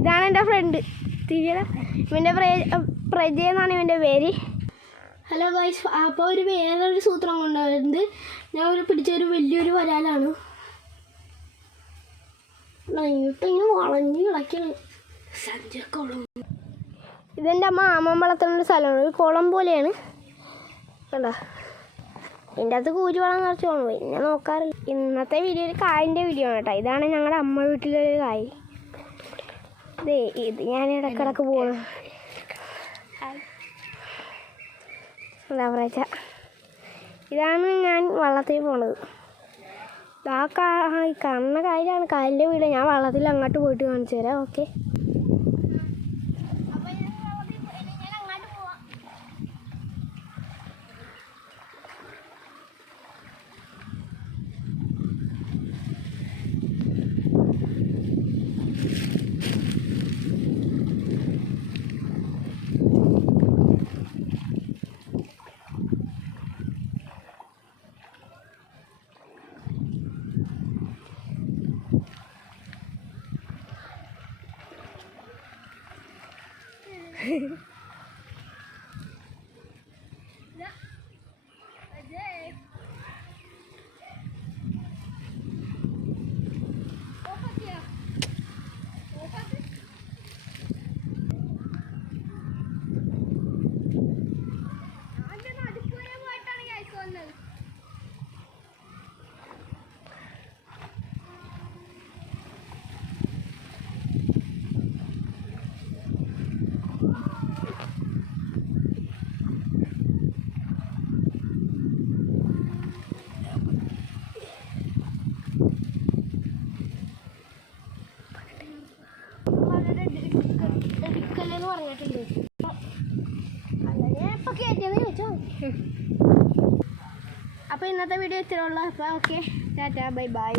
ഇതാണ് എൻ്റെ ഫ്രണ്ട് ഇവൻ്റെ പ്രജ എന്നാണ് ഇവൻ്റെ പേര്. ഹലോ ഗൈസ്, അപ്പോൾ വേറൊരു സൂത്രം കൊണ്ടുവരുന്നത് ഞാൻ പിടിച്ചൊരു വലിയൊരു വരാലാണ്. ഇങ്ങനെ വളഞ്ഞ് കിടക്കാണ്. ഇതെൻ്റെ അമ്മ വളർത്തുന്നൊരു സ്ഥലമാണ്. ഒരു കുളം പോലെയാണ് കണ്ടോ. ഇതിൻ്റെ അകത്ത് കൂരി വളം നിറച്ച് കൊണ്ടുപോയി. ഞാൻ നോക്കാറില്ല. ഇന്നത്തെ വീഡിയോ ഒരു കായൻ്റെ വീഡിയോ ആണ് കേട്ടോ. ഇതാണ് ഞങ്ങളുടെ അമ്മ വീട്ടിലൊരു കായ്. ഇത് ഞാൻ ഇടക്കിടക്ക് പോകണം. എന്താ പറയുക, ഇതാണ് ഞാൻ വള്ളത്തിൽ പോണത്. ആ കാണുന്ന കായലാണ് കായലിൻ്റെ വീട്. ഞാൻ വള്ളത്തിൽ അങ്ങോട്ട് പോയിട്ട് കാണിച്ചു തരാം. ഓക്കെ, അപ്പോൾ ഇന്നത്തെ വീഡിയോ ഇത്രയുള്ളൂ. അപ്പോൾ ഓക്കെ, ടാറ്റാ, ബൈ ബൈ.